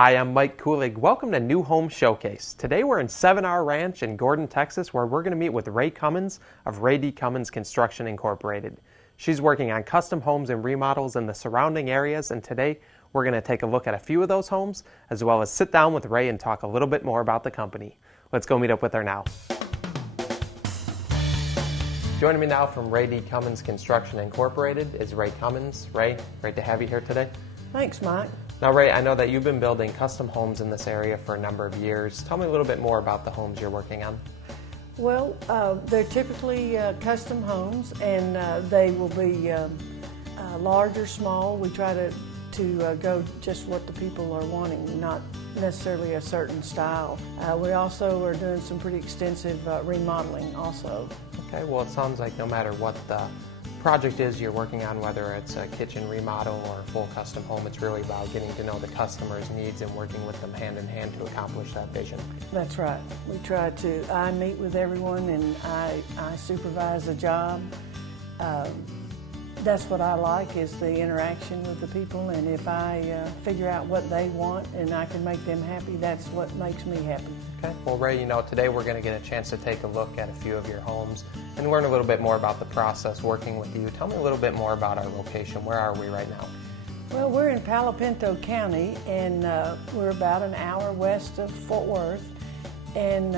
Hi, I'm Mike Kulig. Welcome to New Home Showcase. Today we're in 7R Ranch in Gordon, Texas, where we're going to meet with Rae Cummins of Rae D Cummins Construction Incorporated. She's working on custom homes and remodels in the surrounding areas, and today we're going to take a look at a few of those homes, as well as sit down with Rae and talk a little bit more about the company. Let's go meet up with her now. Joining me now from Rae D Cummins Construction Incorporated is Rae Cummins. Rae, great to have you here today. Thanks, Mike. Now, Rae, I know that you've been building custom homes in this area for a number of years. Tell me a little bit more about the homes you're working on. Well, they're typically custom homes, and they will be large or small. We try to go just what the people are wanting, not necessarily a certain style. We also are doing some pretty extensive remodeling also. Okay, well, it sounds like no matter what the project is you're working on, whether it's a kitchen remodel or a full custom home, it's really about getting to know the customer's needs and working with them hand in hand to accomplish that vision. That's right. We try to, I meet with everyone and I supervise the job. That's what I like, is the interaction with the people, and if I figure out what they want and I can make them happy, that's what makes me happy. Okay. Well, Rae, today we're going to get a chance to take a look at a few of your homes and learn a little bit more about the process working with you. Tell me a little bit more about our location. Where are we right now? Well, we're in Palo Pinto County, and we're about an hour west of Fort Worth, and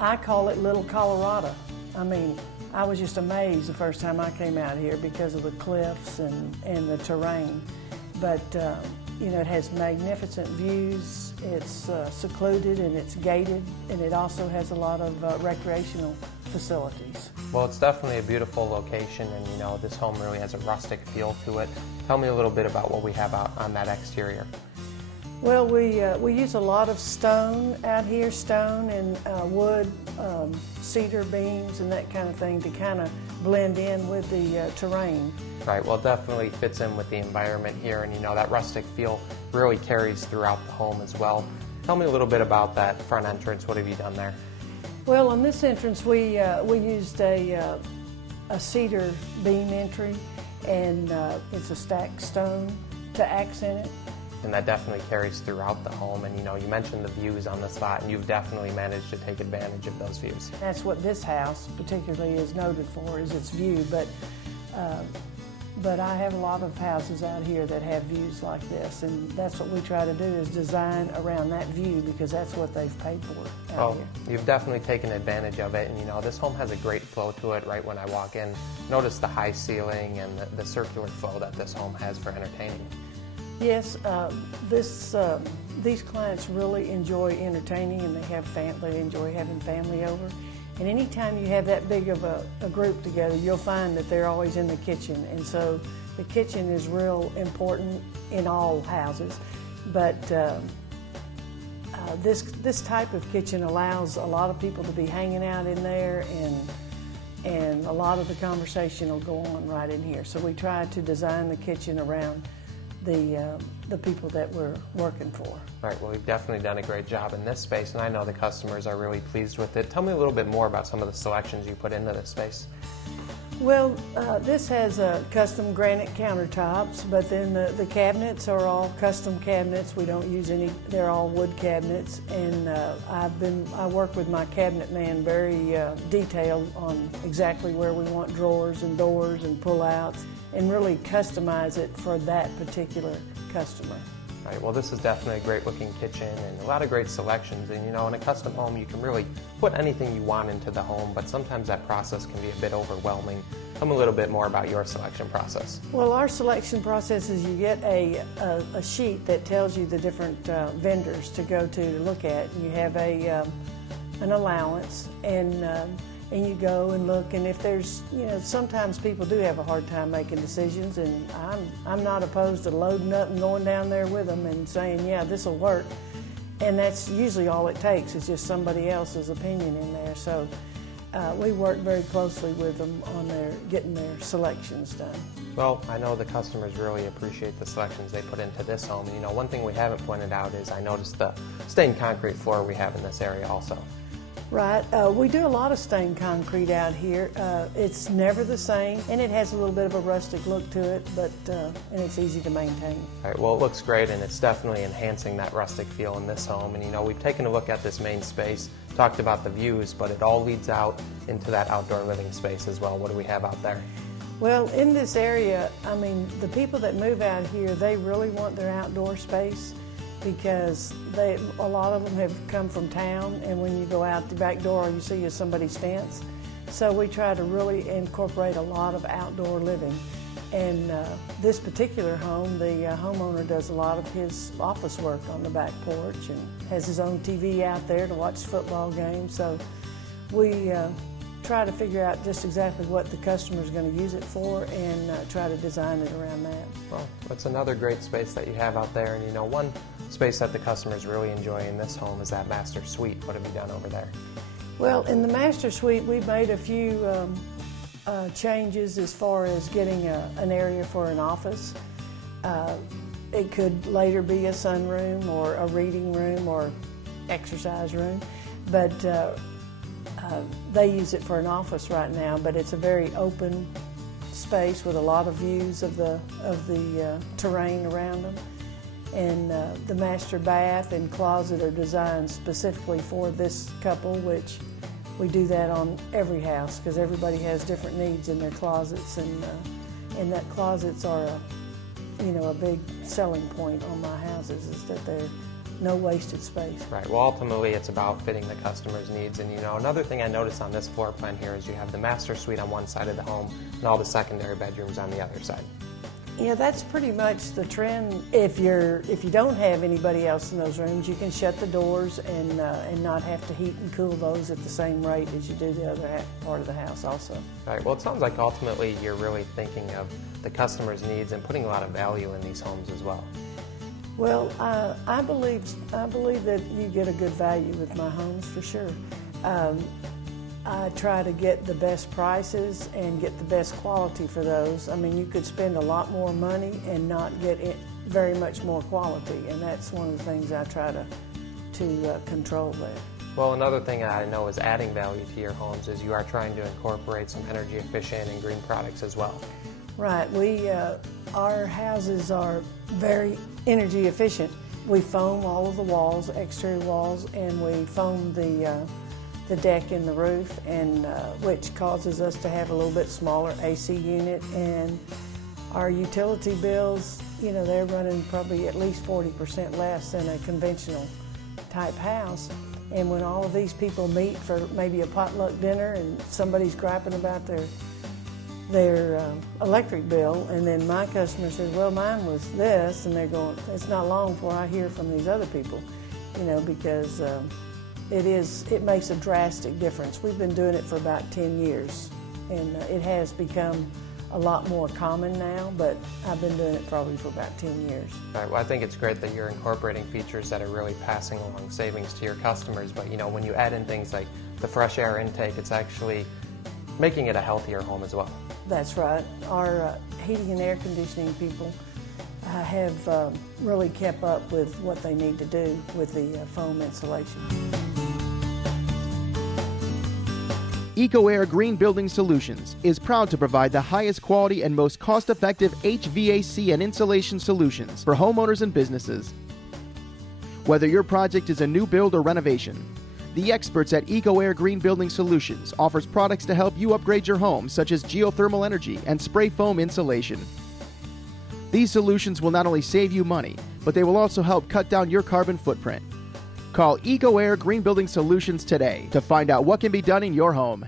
I call it Little Colorado. I mean, I was just amazed the first time I came out here because of the cliffs and the terrain. But it has magnificent views. It's secluded and it's gated, and it also has a lot of recreational facilities. Well, it's definitely a beautiful location, and this home really has a rustic feel to it. Tell me a little bit about what we have out on that exterior. Well, we use a lot of stone out here, stone and wood, cedar beams and that kind of thing to kind of blend in with the terrain. Right, well, it definitely fits in with the environment here, and that rustic feel really carries throughout the home as well. Tell me a little bit about that front entrance. What have you done there? Well, on this entrance we used a cedar beam entry, and it's a stacked stone to accent it. And that definitely carries throughout the home, and you mentioned the views on the spot, and you've definitely managed to take advantage of those views. That's what this house particularly is noted for, is its view, but I have a lot of houses out here that have views like this, and that's what we try to do, is design around that view, because that's what they've paid for out here. You've definitely taken advantage of it, and this home has a great flow to it right when I walk in. Notice the high ceiling and the circular flow that this home has for entertaining. Yes, these clients really enjoy entertaining, and they enjoy having family over. And anytime you have that big of a group together, you'll find that they're always in the kitchen. And so the kitchen is real important in all houses. But this type of kitchen allows a lot of people to be hanging out in there, and a lot of the conversation will go on right in here. So we try to design the kitchen around the people that we're working for. Right, well, we've definitely done a great job in this space, and I know the customers are really pleased with it. Tell me a little bit more about some of the selections you put into this space. Well, this has custom granite countertops, but then the cabinets are all custom cabinets. We don't use any, they're all wood cabinets, and I work with my cabinet man very detailed on exactly where we want drawers and doors and pull-outs, and really customize it for that particular customer. Right, well, this is definitely a great looking kitchen and a lot of great selections, and in a custom home you can really put anything you want into the home, but sometimes that process can be a bit overwhelming. Tell me a little bit more about your selection process. Well, our selection process is you get a sheet that tells you the different vendors to go to look at, and you have an allowance, and you go and look, and if there's, sometimes people do have a hard time making decisions, and I'm not opposed to loading up and going down there with them and saying, yeah, this will work. And that's usually all it takes, is just somebody else's opinion in there. So we work very closely with them on getting their selections done. Well, I know the customers really appreciate the selections they put into this home. One thing we haven't pointed out is I noticed the stained concrete floor we have in this area also. Right. We do a lot of stained concrete out here. It's never the same, and it has a little bit of a rustic look to it, but and it's easy to maintain. All right, well, it looks great, and it's definitely enhancing that rustic feel in this home. And you know, we've taken a look at this main space, talked about the views, but it all leads out into that outdoor living space as well. What do we have out there? Well, in this area, I mean, the people that move out here, they really want their outdoor space, because a lot of them have come from town, and when you go out the back door, you see somebody's fence. So we try to really incorporate a lot of outdoor living. And this particular home, the homeowner does a lot of his office work on the back porch and has his own TV out there to watch football games. So we try to figure out just exactly what the customer's going to use it for, and try to design it around that. Well, that's another great space that you have out there. And you know, one space that the customers really enjoy in this home is that master suite. What have you done over there? Well, in the master suite, we made a few changes as far as getting an area for an office. It could later be a sunroom or a reading room or exercise room, but they use it for an office right now. But it's a very open space with a lot of views of the terrain around them. And the master bath and closet are designed specifically for this couple, which we do that on every house because everybody has different needs in their closets, and that closets are a big selling point on my houses, is that they're no wasted space. Right. Well, ultimately, it's about fitting the customer's needs. And you know, another thing I noticed on this floor plan here is you have the master suite on one side of the home and all the secondary bedrooms on the other side. Yeah, that's pretty much the trend. If you don't have anybody else in those rooms, you can shut the doors and not have to heat and cool those at the same rate as you do the other part of the house also. Right. Well, it sounds like ultimately you're really thinking of the customer's needs and putting a lot of value in these homes as well. Well, I believe that you get a good value with my homes for sure. I try to get the best prices and get the best quality for those. I mean, you could spend a lot more money and not get very much more quality, and that's one of the things I try to control there. Well, another thing I know is adding value to your homes is you are trying to incorporate some energy efficient and green products as well. Right. Our houses are very energy efficient. We foam all of the walls, exterior walls, and we foam the deck and the roof, and which causes us to have a little bit smaller AC unit. And our utility bills, they're running probably at least 40% less than a conventional type house. And when all of these people meet for maybe a potluck dinner and somebody's griping about their electric bill, and then my customer says, well, mine was this, and they're going, it's not long before I hear from these other people, because it makes a drastic difference. We've been doing it for about 10 years, and it has become a lot more common now, but I've been doing it probably for about 10 years. Right. Well, I think it's great that you're incorporating features that are really passing along savings to your customers, but when you add in things like the fresh air intake, it's actually making it a healthier home as well. That's right. Our heating and air conditioning people have really kept up with what they need to do with the foam insulation. EcoAir Green Building Solutions is proud to provide the highest quality and most cost-effective HVAC and insulation solutions for homeowners and businesses. Whether your project is a new build or renovation, the experts at EcoAir Green Building Solutions offers products to help you upgrade your home, such as geothermal energy and spray foam insulation. These solutions will not only save you money, but they will also help cut down your carbon footprint. Call EcoAir Green Building Solutions today to find out what can be done in your home.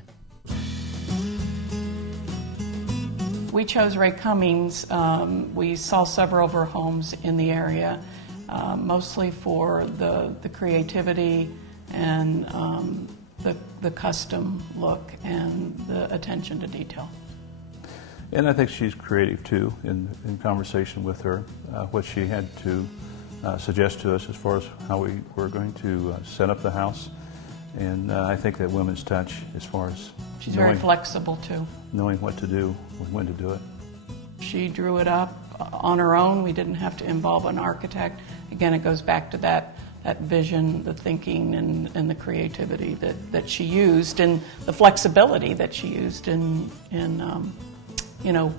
We chose Rae Cummins. We saw several of her homes in the area, mostly for the creativity and the custom look and the attention to detail. And I think she's creative too in conversation with her, what she had to suggest to us as far as how we were going to set up the house. And I think that women's touch as far as she's very flexible too. Knowing what to do, when to do it. She drew it up on her own. We didn't have to involve an architect. Again, it goes back to that that vision, the thinking, and the creativity that she used, and the flexibility that she used in you know,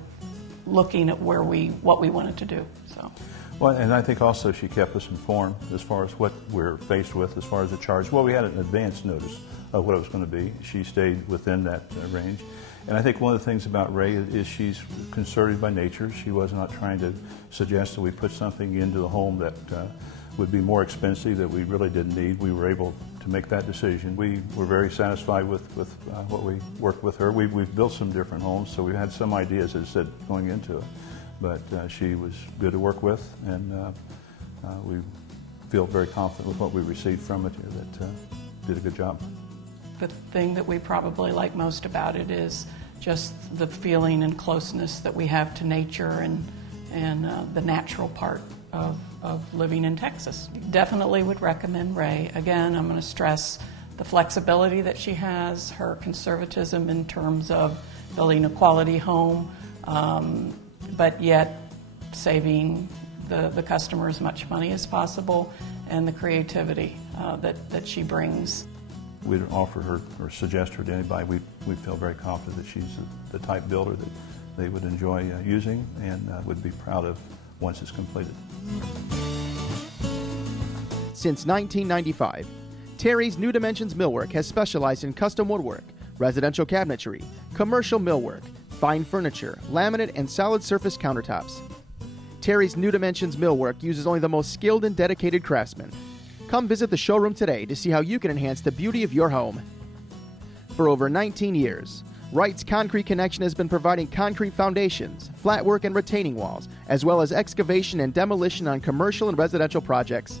looking at what we wanted to do. So. Well, and I think also she kept us informed as far as what we're faced with as far as the charge. Well, we had an advance notice of what it was going to be. She stayed within that range. And I think one of the things about Rae is she's conservative by nature. She was not trying to suggest that we put something into the home that would be more expensive that we really didn't need. We were able to make that decision. We were very satisfied with what we worked with her. We've built some different homes, so we had some ideas, as I said, going into it. But she was good to work with, and we feel very confident with what we received from it, that did a good job. The thing that we probably like most about it is just the feeling and closeness that we have to nature and the natural part of living in Texas. Definitely would recommend Rae. Again, I'm going to stress the flexibility that she has, her conservatism in terms of building a quality home, but yet saving the customer as much money as possible, and the creativity that she brings. We'd offer her or suggest her to anybody. We feel very confident that she's the type builder that they would enjoy using and would be proud of once it's completed. Since 1995, Terry's New Dimensions Millwork has specialized in custom woodwork, residential cabinetry, commercial millwork, fine furniture, laminate, and solid surface countertops. Terry's New Dimensions Millwork uses only the most skilled and dedicated craftsmen. Come visit the showroom today to see how you can enhance the beauty of your home. For over 19 years, Wright's Concrete Connection has been providing concrete foundations, flatwork and retaining walls, as well as excavation and demolition on commercial and residential projects.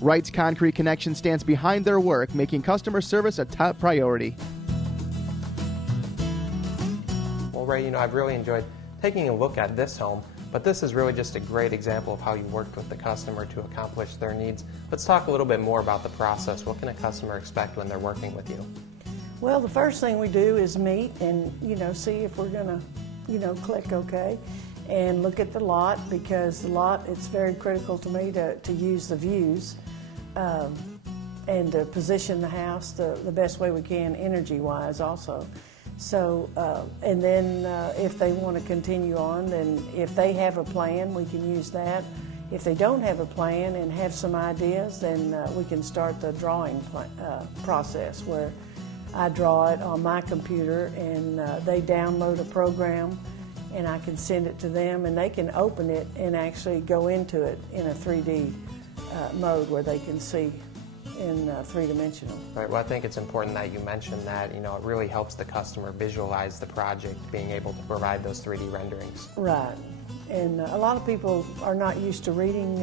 Wright's Concrete Connection stands behind their work, making customer service a top priority. Well, Rae, I've really enjoyed taking a look at this home, but this is really just a great example of how you worked with the customer to accomplish their needs. Let's talk a little bit more about the process. What can a customer expect when they're working with you? Well, the first thing we do is meet and, see if we're going to, click OK, and look at the lot, because the lot, it's very critical to me to use the views and to position the house the best way we can, energy-wise also. So, and then if they want to continue on, then if they have a plan, we can use that. If they don't have a plan and have some ideas, then we can start the drawing process, where I draw it on my computer and they download a program and I can send it to them and they can open it and actually go into it in a 3D mode where they can see in three-dimensional. Right. Well, I think it's important that you mentioned that, it really helps the customer visualize the project, being able to provide those 3D renderings. Right. And a lot of people are not used to reading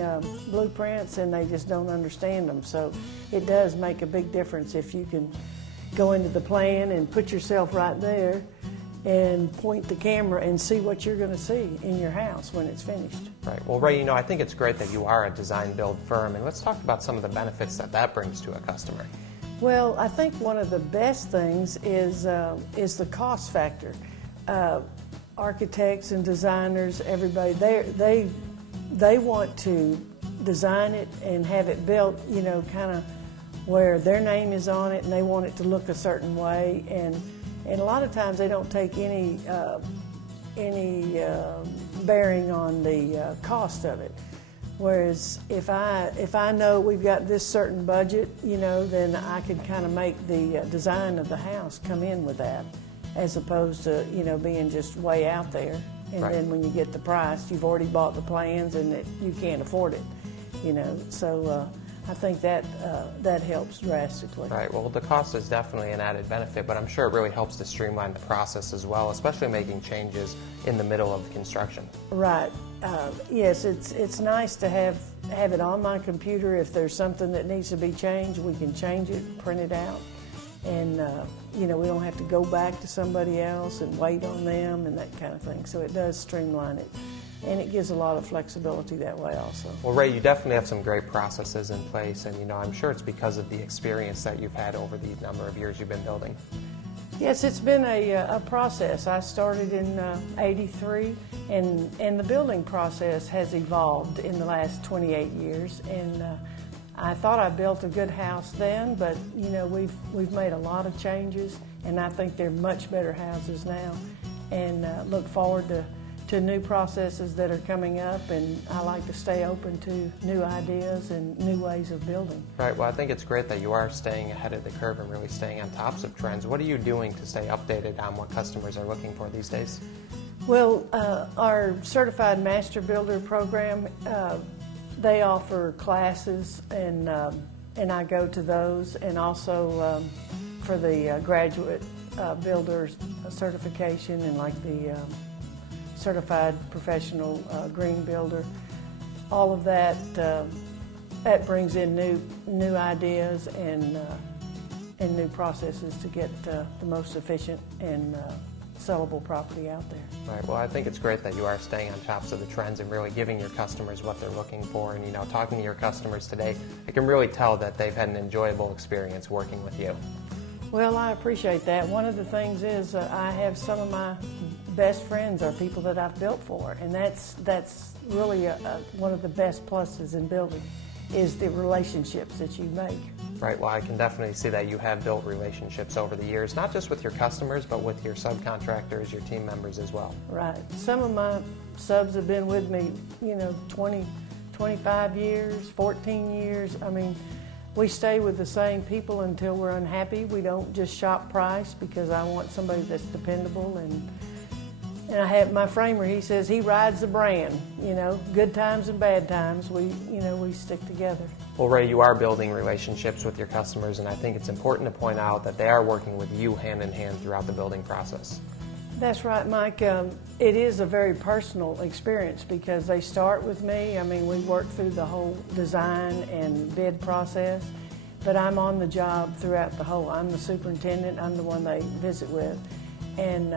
blueprints, and they just don't understand them. So it does make a big difference if you can go into the plan and put yourself right there and point the camera and see what you're going to see in your house when it's finished. Right. Well, Rae, I think it's great that you are a design-build firm, and let's talk about some of the benefits that brings to a customer. Well, I think one of the best things is the cost factor. Architects and designers, everybody, they want to design it and have it built, kind of where their name is on it, and they want it to look a certain way. And a lot of times they don't take any bearing on the cost of it. Whereas if I know we've got this certain budget, then I could kind of make the design of the house come in with that, as opposed to being just way out there. And right. Then when you get the price, you've already bought the plans and you can't afford it. So I think that helps drastically. Right. Well, the cost is definitely an added benefit, but I'm sure it really helps to streamline the process as well, especially making changes in the middle of construction. Right. Yes, it's nice to have it on my computer. If there's something that needs to be changed, we can change it, print it out, and we don't have to go back to somebody else and wait on them and that kind of thing. So it does streamline it. And it gives a lot of flexibility that way also. Well, Rae, you definitely have some great processes in place, and I'm sure it's because of the experience that you've had over the number of years you've been building. Yes, it's been a process. I started in '83, and the building process has evolved in the last 28 years. And I thought I built a good house then, but you know, we've made a lot of changes, and I think they're much better houses now, and look forward to new processes that are coming up, and I like to stay open to new ideas and new ways of building. Right, well I think it's great that you are staying ahead of the curve and really staying on tops of trends. What are you doing to stay updated on what customers are looking for these days? Well, our Certified Master Builder program, they offer classes, and I go to those, and also for the graduate builders certification, and like the Certified Professional Green Builder. All of that that brings in new ideas and new processes to get the most efficient and sellable property out there. Right, well I think it's great that you are staying on tops of the trends and really giving your customers what they're looking for, and you know, talking to your customers today, I can really tell that they've had an enjoyable experience working with you. Well, I appreciate that. One of the things is I have some of my best friends are people that I've built for, and that's really one of the best pluses in building, is the relationships that you make. Right, well I can definitely see that you have built relationships over the years, not just with your customers, but with your subcontractors, your team members as well. Right. Some of my subs have been with me, you know, 20, 25 years, 14 years. I mean, we stay with the same people until we're unhappy. We don't just shop price, because I want somebody that's dependable. And I have my framer, he says he rides the brand, you know, good times and bad times, we stick together. Well, Rae, you are building relationships with your customers, and I think it's important to point out that they are working with you hand in hand throughout the building process. That's right, Mike. It is a very personal experience, because they start with me. I mean, we work through the whole design and bid process, but I'm on the job throughout the whole. I'm the superintendent. I'm the one they visit with. And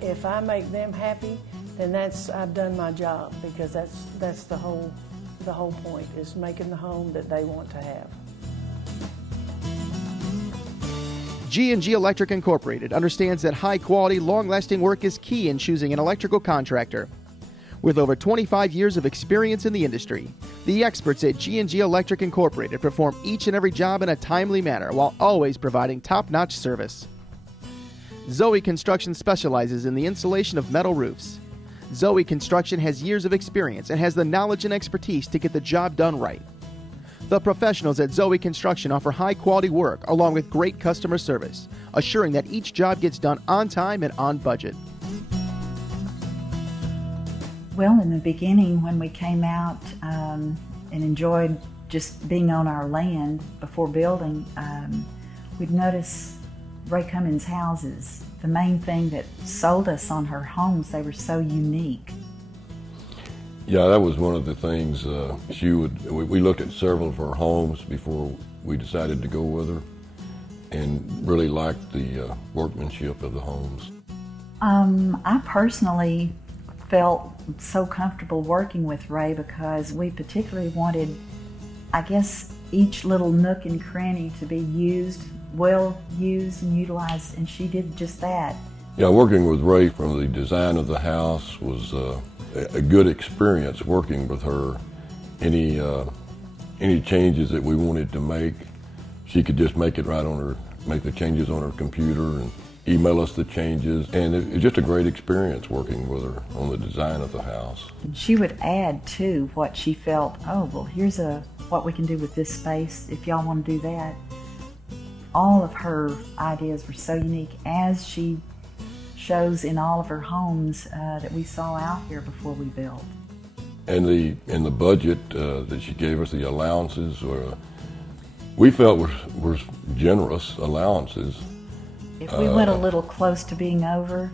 if I make them happy, then I've done my job, because that's the whole point, is making the home that they want to have. G&G Electric Incorporated understands that high-quality, long-lasting work is key in choosing an electrical contractor. With over 25 years of experience in the industry, the experts at G&G Electric Incorporated perform each and every job in a timely manner while always providing top-notch service. Zoe Construction specializes in the installation of metal roofs. Zoe Construction has years of experience and has the knowledge and expertise to get the job done right. The professionals at Zoe Construction offer high-quality work along with great customer service, assuring that each job gets done on time and on budget. Well, in the beginning, when we came out and enjoyed just being on our land before building, we'd notice Rae Cummins houses. The main thing that sold us on her homes, they were so unique. Yeah, that was one of the things. We looked at several of her homes before we decided to go with her, and really liked the workmanship of the homes. I personally felt so comfortable working with Rae, because we particularly wanted, I guess, each little nook and cranny to be well used and utilized, and she did just that. Yeah, working with Rae from the design of the house was a good experience working with her. Any changes that we wanted to make, she could just make the changes on her computer and email us the changes, and it was just a great experience working with her on the design of the house. She would add to what she felt, oh, well, here's what we can do with this space if y'all want to do that. All of her ideas were so unique, as she shows in all of her homes that we saw out here before we built. And the budget that she gave us, the allowances, we felt were generous allowances. If we went a little close to being over,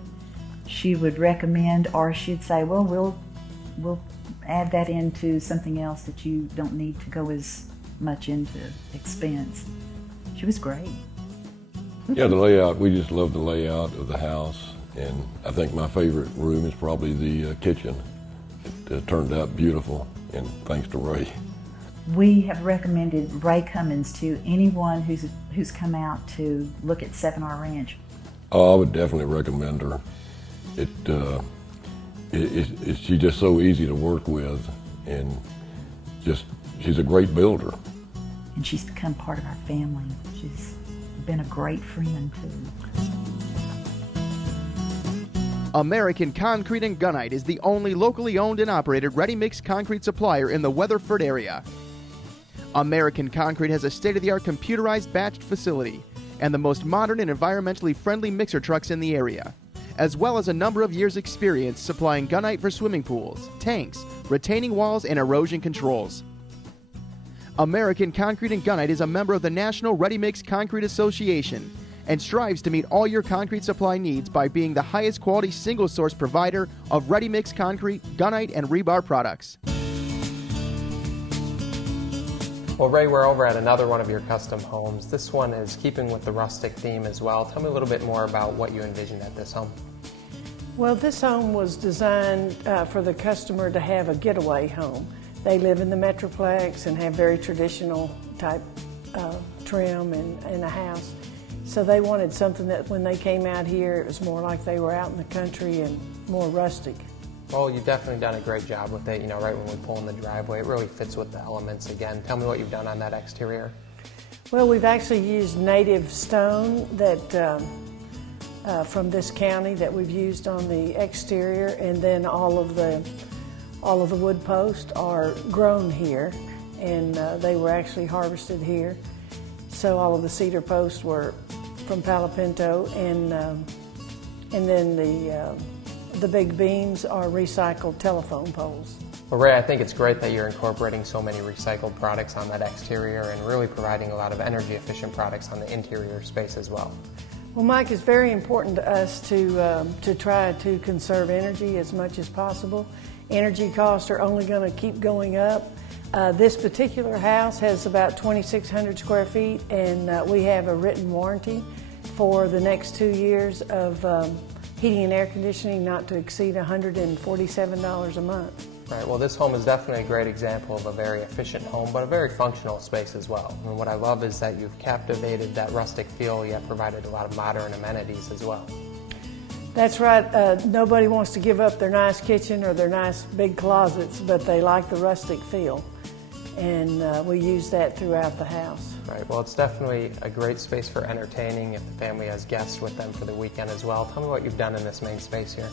she would recommend, or she'd say, well, we'll add that into something else that you don't need to go as much into expense. She was great. Yeah, the layout, we just love the layout of the house, and I think my favorite room is probably the kitchen. It turned out beautiful, and thanks to Rae. We have recommended Rae Cummins to anyone who's come out to look at 7R Ranch. Oh, I would definitely recommend her. She's just so easy to work with, and she's a great builder. and she's become part of our family. She's been a great friend too. American Concrete and Gunite is the only locally owned and operated ready-mix concrete supplier in the Weatherford area. American Concrete has a state-of-the-art computerized batched facility and the most modern and environmentally friendly mixer trucks in the area, as well as a number of years' experience supplying gunite for swimming pools, tanks, retaining walls, and erosion controls. American Concrete and Gunite is a member of the National Ready-Mix Concrete Association and strives to meet all your concrete supply needs by being the highest quality single-source provider of ready-mix concrete, gunite, and rebar products. Well, Rae, we're over at another one of your custom homes. This one is keeping with the rustic theme as well. Tell me a little bit more about what you envisioned at this home. Well, this home was designed for the customer to have a getaway home. They live in the Metroplex and have very traditional type trim and a house. So they wanted something that when they came out here, it was more like they were out in the country and more rustic. Well, you've definitely done a great job with it. You know, right when we pull in the driveway, it really fits with the elements again. Tell me what you've done on that exterior. Well, we've actually used native stone that from this county that we've used on the exterior, and then all of the wood posts are grown here, and they were actually harvested here. So all of the cedar posts were from Palo Pinto, and then the big beams are recycled telephone poles. Well, Rae, I think it's great that you're incorporating so many recycled products on that exterior and really providing a lot of energy efficient products on the interior space as well. Well, Mike, it's very important to us to try to conserve energy as much as possible. Energy costs are only going to keep going up. This particular house has about 2,600 square feet, and we have a written warranty for the next 2 years of heating and air conditioning not to exceed $147 a month. Right, well, this home is definitely a great example of a very efficient home, but a very functional space as well. And what I love is that you've captivated that rustic feel, yet provided a lot of modern amenities as well. That's right. Nobody wants to give up their nice kitchen or their nice big closets, but they like the rustic feel. And we use that throughout the house. Right, well, it's definitely a great space for entertaining if the family has guests with them for the weekend as well. Tell me what you've done in this main space here.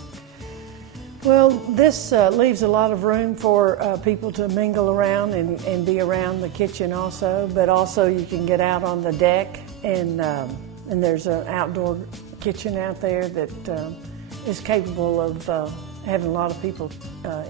Well, this leaves a lot of room for people to mingle around and be around the kitchen also, but also you can get out on the deck, and there's an outdoor kitchen out there that is capable of having a lot of people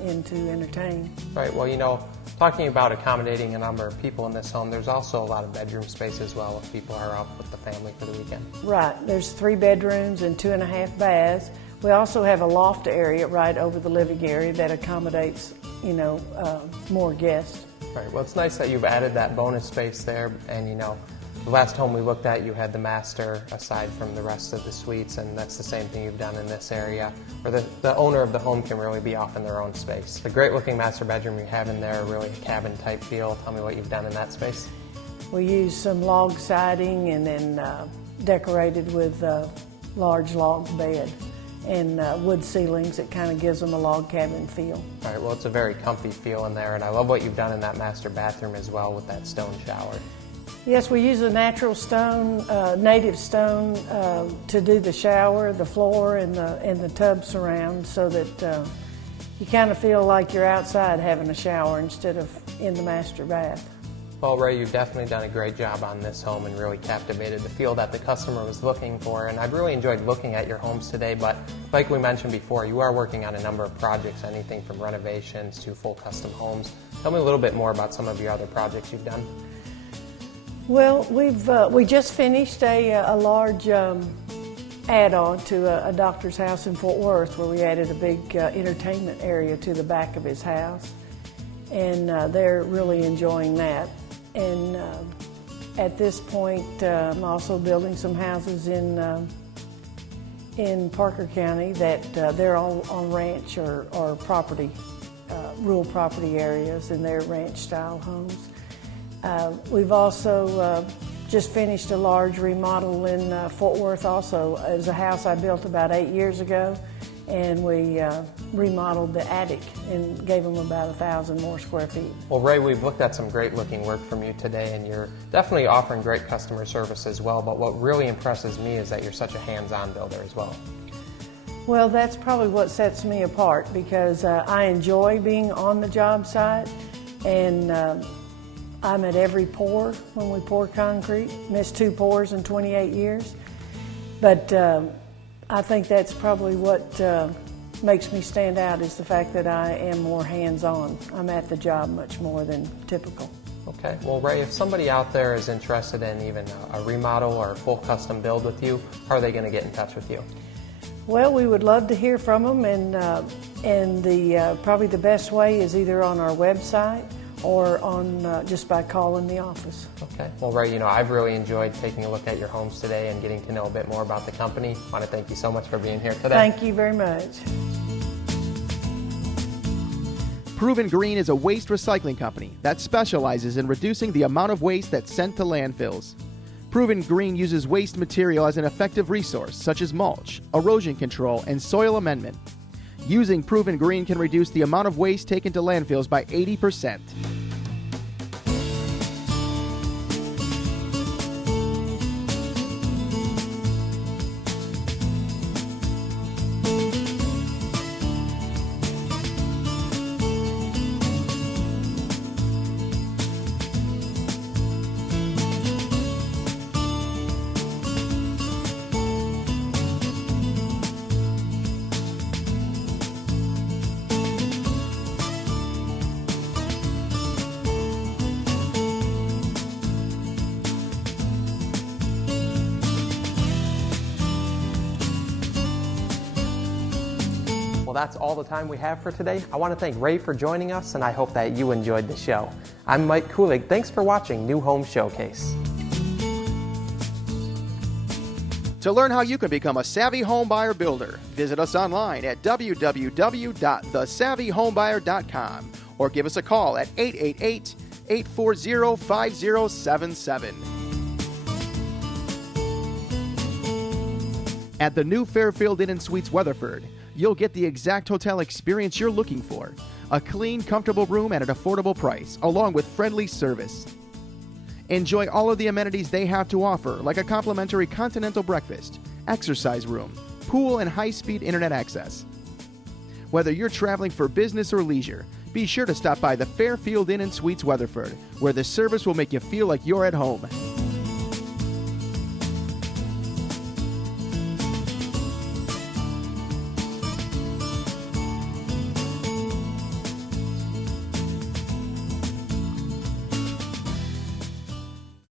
in to entertain. Right, well, you know, talking about accommodating a number of people in this home, there's also a lot of bedroom space as well if people are out with the family for the weekend. Right, there's 3 bedrooms and 2.5 baths. We also have a loft area right over the living area that accommodates, you know, more guests. Right, well, it's nice that you've added that bonus space there, and you know, the last home we looked at, you had the master aside from the rest of the suites, and that's the same thing you've done in this area, where the owner of the home can really be off in their own space. The great looking master bedroom you have in there, really a cabin type feel. Tell me what you've done in that space. We used some log siding and then decorated with a large log bed and wood ceilings. It kind of gives them a log cabin feel. All right, well, it's a very comfy feel in there, and I love what you've done in that master bathroom as well with that stone shower. Yes, we use a natural stone, native stone, to do the shower, the floor, and the tub surround, so that you kind of feel like you're outside having a shower instead of in the master bath. Well, Rae, you've definitely done a great job on this home and really captivated the feel that the customer was looking for. And I've really enjoyed looking at your homes today, but like we mentioned before, you are working on a number of projects, anything from renovations to full custom homes. Tell me a little bit more about some of your other projects you've done. Well, we just finished a large add-on to a doctor's house in Fort Worth, where we added a big entertainment area to the back of his house, and they're really enjoying that. And at this point, I'm also building some houses in Parker County that they're all on ranch or property, rural property areas, and they're ranch-style homes. We've also just finished a large remodel in Fort Worth also. It was a house I built about 8 years ago, and we remodeled the attic and gave them about 1,000 more square feet. Well, Rae, we've looked at some great looking work from you today, and you're definitely offering great customer service as well, but what really impresses me is that you're such a hands-on builder as well. Well, that's probably what sets me apart, because I enjoy being on the job site, and I'm at every pour when we pour concrete. Missed 2 pours in 28 years. But I think that's probably what makes me stand out, is the fact that I am more hands-on. I'm at the job much more than typical. Okay. Well, Rae, if somebody out there is interested in even a remodel or a full custom build with you, how are they going to get in touch with you? Well, we would love to hear from them, and probably the best way is either on our website or on just by calling the office. Okay. Well, Rae, I've really enjoyed taking a look at your homes today and getting to know a bit more about the company. I want to thank you so much for being here today. Thank you very much. Proven Green is a waste recycling company that specializes in reducing the amount of waste that's sent to landfills. Proven Green uses waste material as an effective resource, such as mulch, erosion control, and soil amendment. Using Proven Green can reduce the amount of waste taken to landfills by 80%. Well, that's all the time we have for today. I want to thank Rae for joining us, and I hope that you enjoyed the show. I'm Mike Kulig. Thanks for watching New Home Showcase. To learn how you can become a savvy home buyer builder, visit us online at www.thesavvyhomebuyer.com or give us a call at 888-840-5077. At the new Fairfield Inn & Suites Weatherford, you'll get the exact hotel experience you're looking for. A clean, comfortable room at an affordable price, along with friendly service. Enjoy all of the amenities they have to offer, like a complimentary continental breakfast, exercise room, pool, and high-speed internet access. Whether you're traveling for business or leisure, be sure to stop by the Fairfield Inn & Suites Weatherford, where the service will make you feel like you're at home.